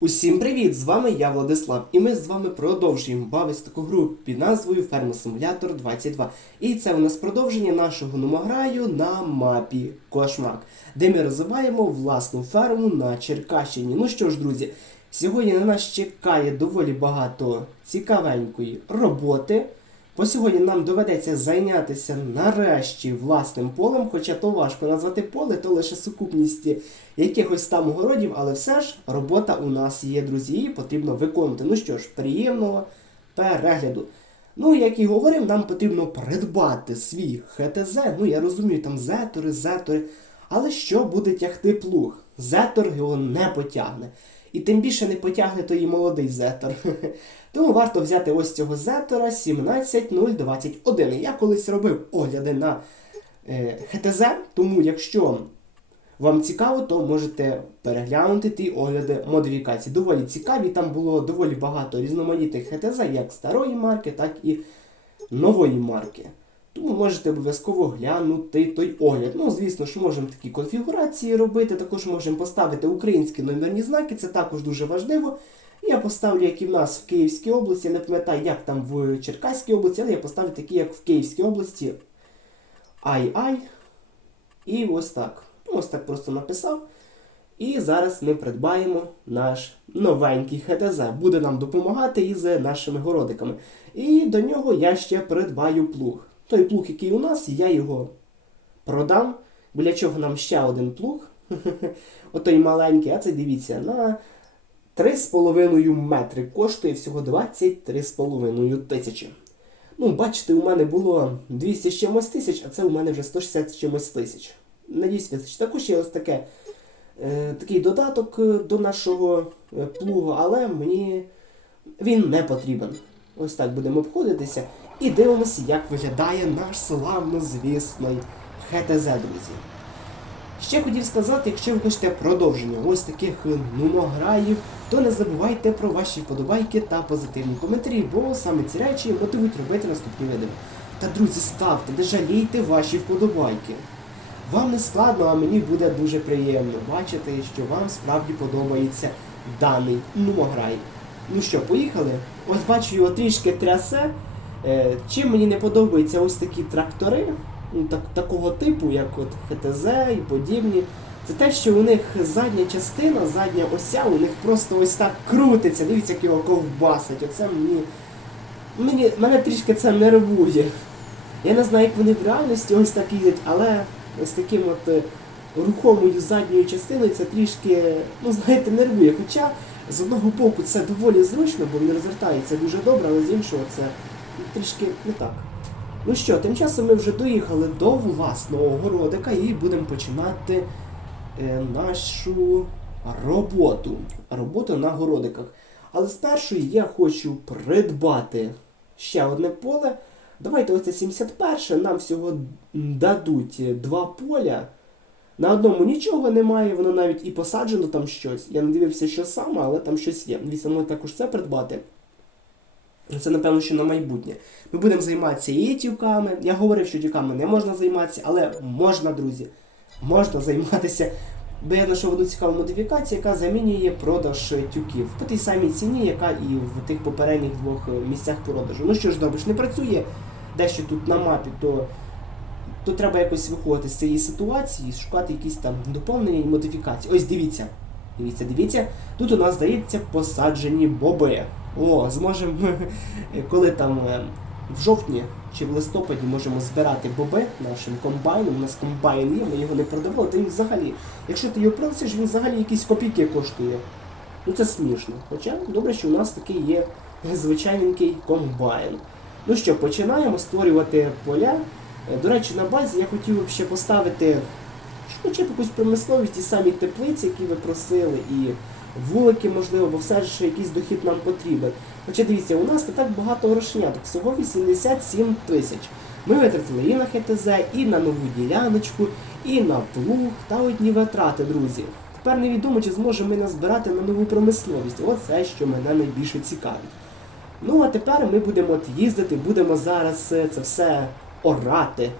Усім привіт! З вами я Владислав, і ми з вами продовжуємо бавити таку гру під назвою Ферма Симулятор 22. І це у нас продовження нашого номограю на мапі Кошмак, де ми розвиваємо власну ферму на Черкащині. Ну що ж, друзі, сьогодні на нас чекає доволі багато цікавенької роботи. Бо сьогодні нам доведеться зайнятися нарешті власним полем, хоча то важко назвати поле, то лише сукупність якихось там городів, але все ж робота у нас є, друзі, її потрібно виконувати. Ну що ж, приємного перегляду. Ну, як і говорив, нам потрібно придбати свій ХТЗ. Ну, я розумію, там зетори, зетори. Але що буде тягти плуг? Зетор його не потягне. І тим більше не потягне той молодий зетор. Тому варто взяти ось цього зетора 17021. Я колись робив огляди на е, ХТЗ, тому якщо вам цікаво, то можете переглянути ті огляди модифікацій. Доволі цікаві, там було доволі багато різноманітних ХТЗ, як старої марки, так і нової марки. Тому можете обов'язково глянути той огляд. Ну, звісно ж, можемо такі конфігурації робити, також можемо поставити українські номерні знаки, це також дуже важливо. Я поставлю, як і в нас в Київській області, я не пам'ятаю, як там в Черкаській області, але я поставлю такі, як в Київській області. Ай-ай. І ось так. Ну, Ось так просто написав. І зараз ми придбаємо наш новенький ХТЗ. Буде нам допомагати із нашими городиками. І до нього я ще придбаю плуг. Той плуг, який у нас, я його продам. Біля чого нам ще один плуг. Отой маленький, а це дивіться, на 3,5 метри коштує всього 23,5 тисячі. Ну, бачите, у мене було 200 з чимось тисяч, а це у мене вже 160 з чимось тисяч. Надіюсь, вистачить. Також є ось таке, е, такий додаток е, до нашого е, плугу, але мені він не потрібен. Ось так будемо обходитися. І дивимося, як виглядає наш славнозвісний ХТЗ, друзі. Ще хотів сказати, якщо ви хочете продовження ось таких нумограїв, то не забувайте про ваші вподобайки та позитивні коментарі, бо саме ці речі мотивують робити наступні відео. Та друзі, ставте, не жалійте ваші вподобайки. Вам не складно, а мені буде дуже приємно бачити, що вам справді подобається даний нумограй. Ну що, поїхали? Ось бачу його трішки трясе. Е, чим мені не подобаються ось такі трактори, ну, так, такого типу, як от ХТЗ і подібні, це те, що у них задня частина, задня ося, у них просто ось так крутиться. Дивіться, як його ковбасить. Оце мені. Мені мене трішки це нервує. Я не знаю, як вони в реальності ось так їздять, але ось таким от е, рухомою задньою частиною це трішки, ну знаєте, нервує. Хоча з одного боку це доволі зручно, бо він розвертається дуже добре, але з іншого це трішки не так. Ну що, тим часом ми вже доїхали до власного городика і будемо починати е, нашу роботу. Роботу на городиках. Але спершу я хочу придбати ще одне поле. Давайте оце 71 нам всього дадуть два поля. На одному нічого немає, воно навіть і посаджено там щось. Я не дивився, що саме, але там щось є. Дивіться, також це придбати. Це, напевно, що на майбутнє. Ми будемо займатися і тюками. Я говорив, що тюками не можна займатися, але можна, друзі. Можна займатися. Бо я знайшов одну цікаву модифікацію, яка замінює продаж тюків по тій самій ціні, яка і в тих попередніх двох е, місцях продажу. Ну що ж, добре, не працює дещо тут на мапі, то, то треба якось виходити з цієї ситуації, шукати якісь там доповнення і модифікації. Ось дивіться. Дивіться, дивіться. Тут у нас здається посаджені боби. О, зможемо, коли там е, в жовтні чи в листопаді можемо збирати боби нашим комбайном. У нас комбайн є, ми його не продавали, то він взагалі, якщо ти його просиш, він взагалі якісь копійки коштує. Ну це смішно. Хоча добре, що у нас такий є звичайненький комбайн. Ну що, починаємо створювати поля. Е, До речі, на базі я хотів ще поставити хоча б якусь промисловість, ті самі теплиці, які ви просили, і вулики, можливо, бо все ж якийсь дохід нам потрібен. Хоча дивіться, у нас не так багато грошеняток, всього 87 тисяч. Ми витратили і на ХТЗ, і на нову діляночку, і на плуг та одні витрати, друзі. Тепер невідомо, чи зможемо ми назбирати на нову промисловість. Оце, що мене найбільше цікавить. Ну а тепер ми будемо от їздити, будемо зараз е, це все орати,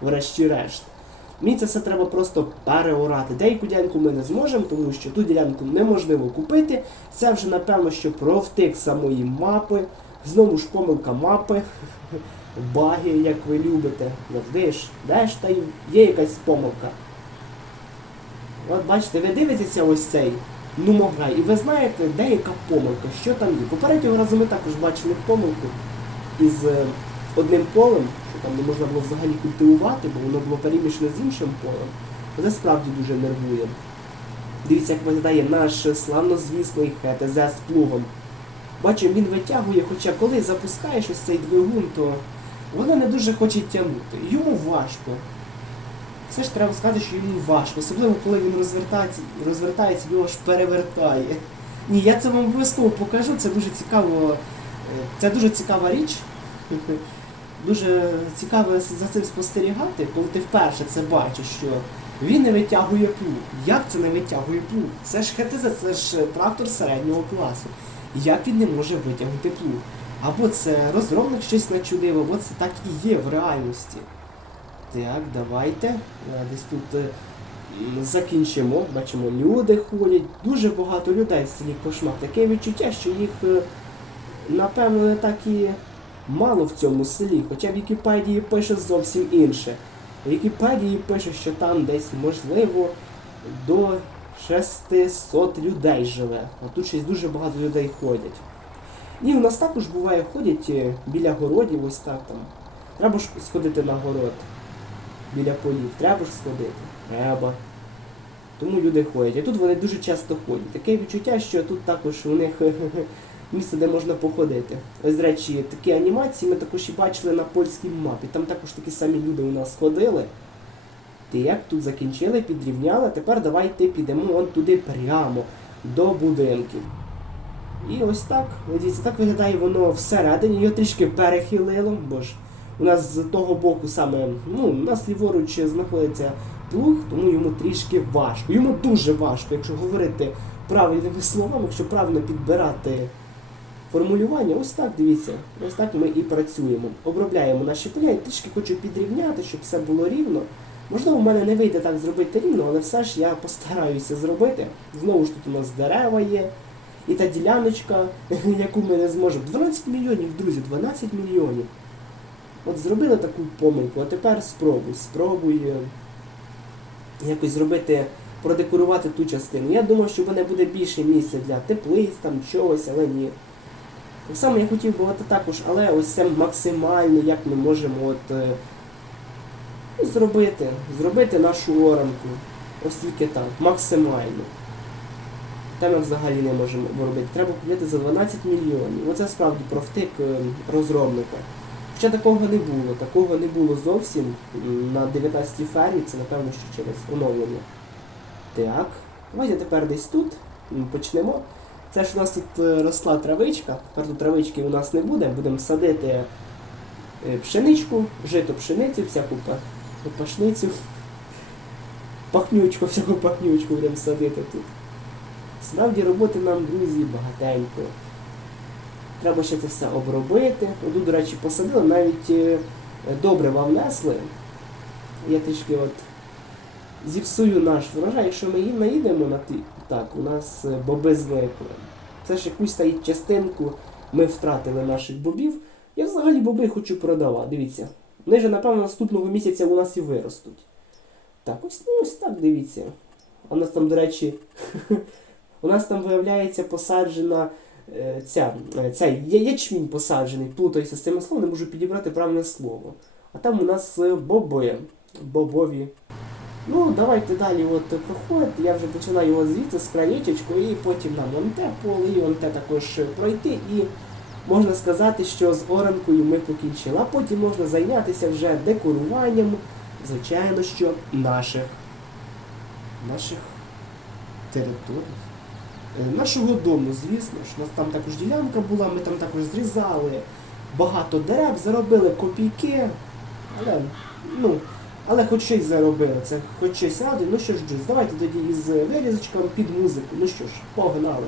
врешті-решт. Мені це все треба просто переорати. Деяку ділянку ми не зможемо, тому що ту ділянку неможливо купити. Це вже напевно, що провтик самої мапи. Знову ж помилка мапи. Баги, як ви любите. Завжди ж, де ж та є якась помилка. От бачите, ви дивитеся ось цей нумограй, і ви знаєте, де яка помилка, що там є. Попереднього разу ми також бачили помилку із е, одним полем, там не можна було взагалі культивувати, бо воно було перемішане з іншим полем. Це справді дуже нервує. Дивіться, як виглядає наш славнозвісний ХТЗ з плугом. Бачимо, він витягує, хоча коли запускаєш ось цей двигун, то воно не дуже хоче тягнути. Йому важко. Все ж треба сказати, що йому важко, особливо коли він розвертається, розвертається, його ж перевертає. Ні, я це вам обов'язково покажу, це дуже цікаво. е, Це дуже цікава річ. Дуже цікаво за цим спостерігати, коли ти вперше це бачиш, що він не витягує плуг. Як це не витягує плуг? Це ж ХТЗ, це ж трактор середнього класу. Як він не може витягнути плуг? Або це розробник щось начудив, або це так і є в реальності. Так, давайте. Е, Десь тут е, закінчимо. Бачимо, люди ходять. Дуже багато людей в селі Кошмак. Таке відчуття, що їх, е, напевно, так і мало в цьому селі. Хоча в Вікіпедії пише зовсім інше. В Вікіпедії пише, що там десь, можливо, до 600 людей живе. А тут щось дуже багато людей ходять. І у нас також буває ходять е, біля городів, ось так там. Треба ж сходити на город біля полів. Треба ж сходити. Треба. Тому люди ходять. А тут вони дуже часто ходять. Таке відчуття, що тут також у них місце, де можна походити. Ось, до речі, такі анімації ми також і бачили на польській мапі. Там також такі самі люди у нас ходили. Так, тут закінчили, підрівняли. Тепер давайте підемо вон туди прямо до будинків. І ось так, дивіться, так виглядає воно всередині, його трішки перехилило, бо ж у нас з того боку саме, ну, у нас ліворуч знаходиться плуг, тому йому трішки важко. Йому дуже важко, якщо говорити правильними словами, якщо правильно підбирати формулювання, ось так дивіться, ось так ми і працюємо. Обробляємо наші поля, я трішки хочу підрівняти, щоб все було рівно. Можливо, в мене не вийде так зробити рівно, але все ж я постараюся зробити. Знову ж тут у нас дерева є. І та діляночка, яку ми не зможемо. 12 мільйонів, друзі, 12 мільйонів. От зробили таку помилку, а тепер спробуй, спробуй е, якось зробити, продекорувати ту частину. Я думав, що в мене буде більше місця для теплиць, там чогось, але ні. Так само я хотів би також, але ось це максимально, як ми можемо от, е, ну, зробити, зробити нашу оранку. Ось тільки так, максимально. Та ми взагалі не можемо робити. Треба купити за 12 мільйонів. Оце справді провтик е, розробника. Хоча такого не було, такого не було зовсім на 19-й фермі, це напевно що через оновлення. Так, давайте тепер десь тут почнемо. Це ж у нас тут е, росла травичка, тут травички у нас не буде, будемо садити е, пшеничку, жито пшеницю, всяку пашницю, пахнючку, всяку пахнючку будемо садити тут. Справді роботи нам, друзі, багатенько. Треба ще це все обробити. Тут, до речі, посадили, навіть е, добре вам внесли. Я трішки от зіпсую наш врожай, якщо ми їм наїдемо на ті. Так, у нас боби зникли. Це ж якусь та частинку ми втратили наших бобів. Я взагалі боби хочу продавати. Дивіться. Вони ж, напевно, наступного місяця у нас і виростуть. Так, ось, ну, ось так дивіться. У нас там, до речі, у нас там виявляється посаджена е, ця, е, цей ячмінь посаджений, плутаюся з цими словом, не можу підібрати правильне слово. А там у нас е, боби, бобові. Ну, давайте далі от проходити. Я вже починаю його звідси з краєчечку, і потім нам Монте поле, і Монте також пройти. І можна сказати, що з оранкою ми покінчили. А потім можна зайнятися вже декоруванням, звичайно, що наших, наших територій. Е, Нашого дому, звісно ж, у нас там також ділянка була, ми там також зрізали багато дерев, заробили копійки, але, ну, але хоч щось заробили, це хоч щось ради, Ну що ж, давайте тоді із вирізочками під музику. Ну що ж, погнали.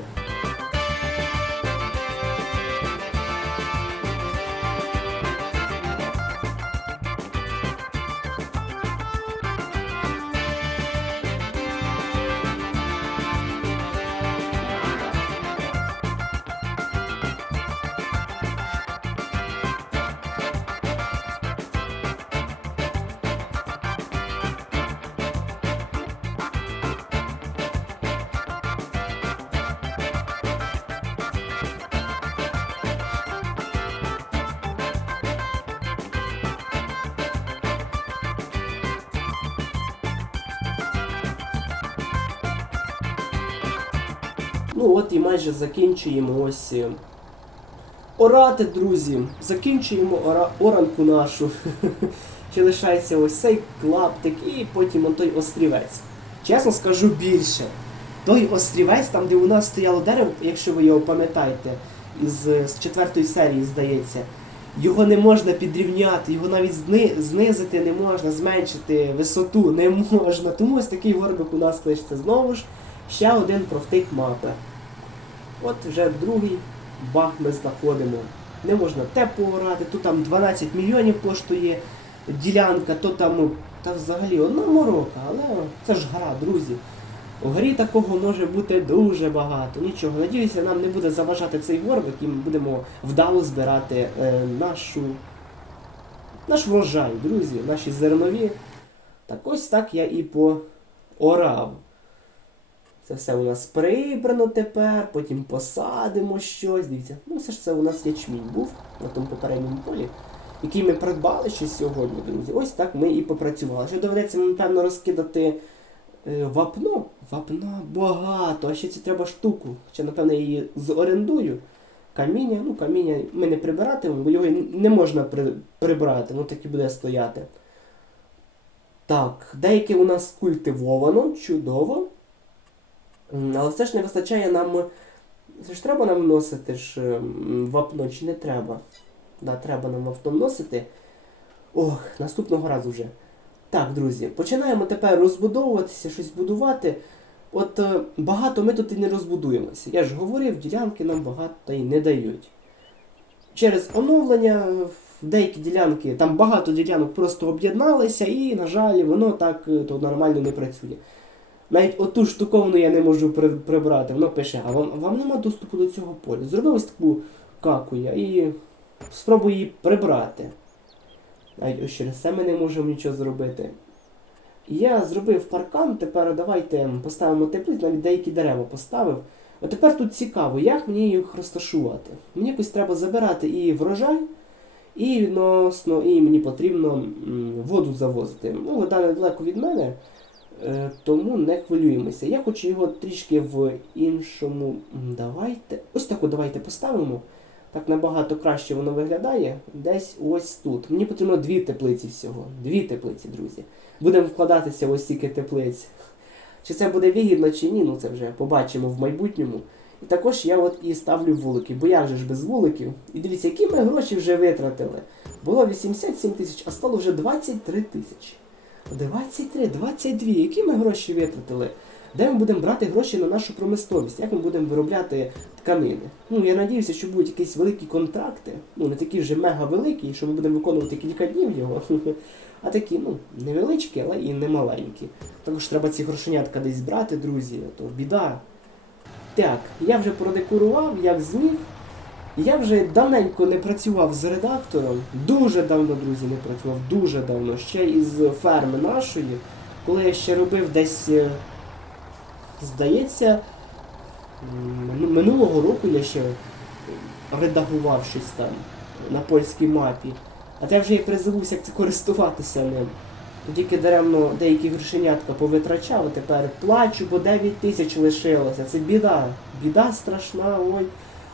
Ну от і майже закінчуємо ось. е, Орати, друзі. Закінчуємо ора... оранку нашу. Ще лишається ось цей клаптик і потім он той острівець. Чесно скажу більше. Той острівець, там, де у нас стояло дерево, якщо ви його пам'ятаєте, із е, четвертої серії, здається, його не можна підрівняти, його навіть зни... знизити не можна, зменшити висоту не можна. Тому ось такий горбик у нас лишиться знову ж. Ще один профтик мапи. От вже другий баг ми знаходимо. Не можна те поорати, тут там 12 мільйонів коштує ділянка, то там, та взагалі одна морока, але це ж гра, друзі. У грі такого може бути дуже багато. Нічого. Надіюся, нам не буде заважати цей горбик і ми будемо вдало збирати е, нашу, наш врожай, друзі, наші зернові. Так ось так я і поорав. Це все у нас прибрано тепер, потім посадимо щось. Дивіться, ну все ж це у нас ячмінь був на тому попередньому полі, який ми придбали ще сьогодні, друзі. Ось так ми і попрацювали. Ще доведеться, напевно, розкидати е, вапно. Вапна багато, а ще це треба штуку. Ще, напевно, її зорендую. Каміння, ну каміння ми не прибиратимемо, бо його не можна при, прибрати, ну так і буде стояти. Так, деяке у нас культивовано, чудово. Але все ж не вистачає нам. Це ж треба нам вносити ж вапно чи не треба? Да, треба нам вапно вносити. Ох, наступного разу вже. Так, друзі, починаємо тепер розбудовуватися, щось будувати. От е, багато ми тут і не розбудуємося. Я ж говорив, ділянки нам багато і не дають. Через оновлення деякі ділянки, там багато ділянок просто об'єдналися і, на жаль, воно так е, то нормально не працює. Навіть оту штуковину я не можу прибрати. Воно пише, а вам, вам нема доступу до цього поля. Зробив ось таку каку я і спробую її прибрати. Навіть ось через це ми не можемо нічого зробити. Я зробив паркан, тепер давайте поставимо теплиць, навіть деякі дерева поставив. От тепер тут цікаво, як мені їх розташувати. Мені якось треба забирати і врожай, і відносно, і мені потрібно воду завозити. Ну, вода недалеко від мене, тому не хвилюємося. Я хочу його трішки в іншому. Давайте. Ось таку давайте поставимо. Так набагато краще воно виглядає. Десь ось тут. Мені потрібно дві теплиці всього. Дві теплиці, друзі. Будемо вкладатися ось стільки теплиць. Чи це буде вигідно, чи ні, ну це вже побачимо в майбутньому. І також я от і ставлю вулики, бо як же ж без вуликів. І дивіться, які ми гроші вже витратили. Було 87 тисяч, а стало вже 23 тисячі. 23, 22. Які ми гроші витратили? Де ми будемо брати гроші на нашу промисловість? Як ми будемо виробляти тканини? Ну, я надіюся, що будуть якісь великі контракти, ну не такі вже мега великі, що ми будемо виконувати кілька днів його, а такі, ну, невеличкі, але і не маленькі. Також треба ці грошенятка десь брати, друзі, то біда. Так, я вже продекорував, як зміг. Я вже давненько не працював з редактором. Дуже давно, друзі, не працював, дуже давно. Ще із ферми нашої, коли я ще робив десь, е, здається, минулого року я ще редагував щось там на польській мапі. А я вже і призивився, як це користуватися ним. Тільки даремно деякі грошенятка повитрачав, а тепер плачу, бо 9 тисяч лишилося. Це біда. Біда страшна, ой.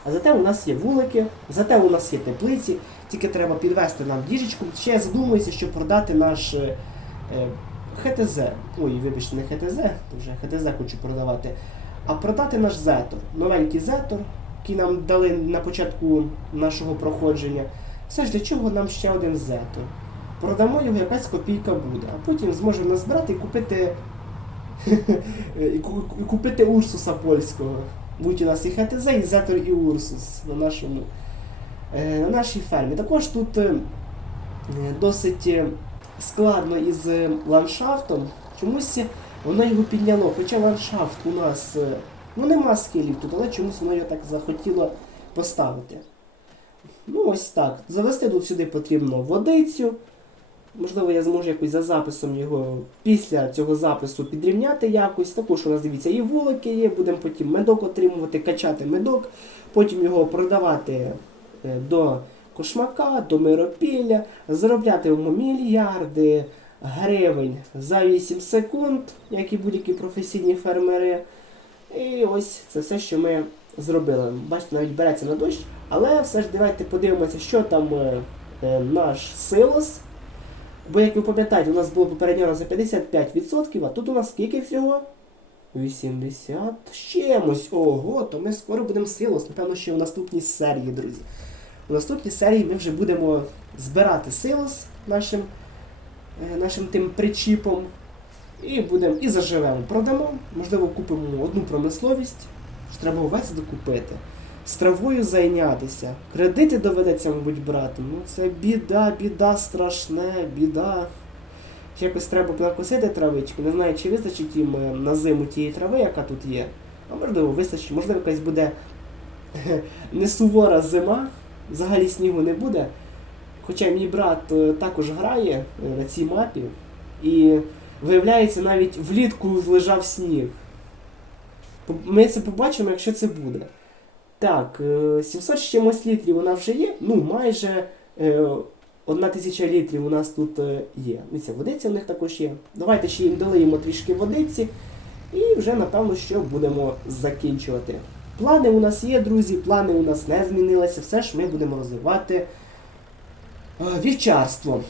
А зате у нас є вулики, зате у нас є теплиці, тільки треба підвести нам діжечку. Ще я задумуюся, щоб продати наш е, е, ХТЗ. Ой, вибачте, не ХТЗ, то вже ХТЗ хочу продавати. А продати наш зетор. Новенький зетор, який нам дали на початку нашого проходження. Все ж для чого нам ще один зетор? Продамо його, якась копійка буде, а потім зможемо назбирати і купити. і купити Урсуса польського. Будь у нас і ХТЗ, і Зетор, і Урсус на, нашому, е, на нашій фермі. Також тут е, досить е, складно із ландшафтом. Чомусь воно його підняло. Хоча ландшафт у нас ну нема скелів тут, але чомусь воно його так захотіло поставити. Ну ось так. Завести тут сюди потрібно водицю. Можливо, я зможу якось за записом його після цього запису підрівняти якось. Також у нас дивіться, і вулики є, будемо потім медок отримувати, качати медок, потім його продавати е, до кошмака, до миропілля, зароблятимемо мільярди гривень за 8 секунд, як і будь-які професійні фермери. І ось це все, що ми зробили. Бачите, навіть береться на дощ, але все ж давайте подивимося, що там е, е, наш силос. Бо, як ви пам'ятаєте, у нас було попереднього разу 55%, а тут у нас скільки всього? 80 з чимось. Ого, то ми скоро будемо силос. Напевно, ще в наступній серії, друзі. У наступній серії ми вже будемо збирати силос нашим, е, нашим тим причіпом. І будемо і заживемо. Продамо, можливо, купимо одну промисловість, що треба увесь докупити. З травою зайнятися. Кредити доведеться, мабуть, брати. Ну це біда, біда, страшне, біда. Ще якось треба накосити травичку. Не знаю, чи вистачить їм е, на зиму тієї трави, яка тут є. А можливо, вистачить, можливо, якась буде не сувора зима, взагалі снігу не буде. Хоча мій брат е, також грає е, на цій мапі, і виявляється, навіть влітку лежав сніг. Ми це побачимо, якщо це буде. Так, е, 700 з чимось літрів вона вже є. Ну, майже е, одна тисяча літрів у нас тут е, є. Дивіться, водиця в них також є. Давайте ще їм долиємо трішки водиці. І вже, напевно, що будемо закінчувати. Плани у нас є, друзі, плани у нас не змінилися. Все ж ми будемо розвивати е, вівчарство.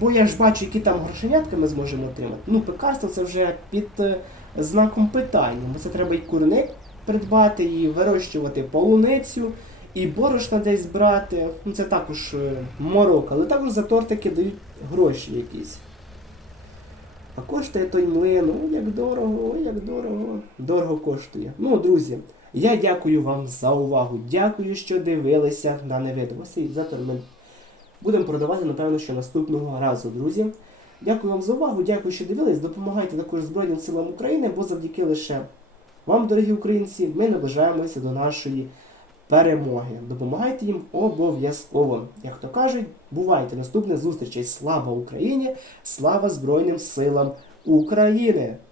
Бо я ж бачу, які там грошенятки ми зможемо отримати. Ну, пекарство це вже під е, знаком питання. Бо це треба і курник придбати, і вирощувати полуницю, і борошна десь брати. Ну, це також е, морок, але також за тортики дають гроші якісь. А коштує той млин, ой, як дорого, ой, як дорого. Дорого коштує. Ну, друзі, я дякую вам за увагу. Дякую, що дивилися дане відео. Сигналізатор ми будемо продавати, напевно, що наступного разу, друзі. Дякую вам за увагу, дякую, що дивились. Допомагайте також Збройним силам України, бо завдяки лише вам, дорогі українці, ми наближаємося до нашої перемоги. Допомагайте їм обов'язково. Як то кажуть, бувайте наступних зустрічей. Слава Україні! Слава Збройним силам України!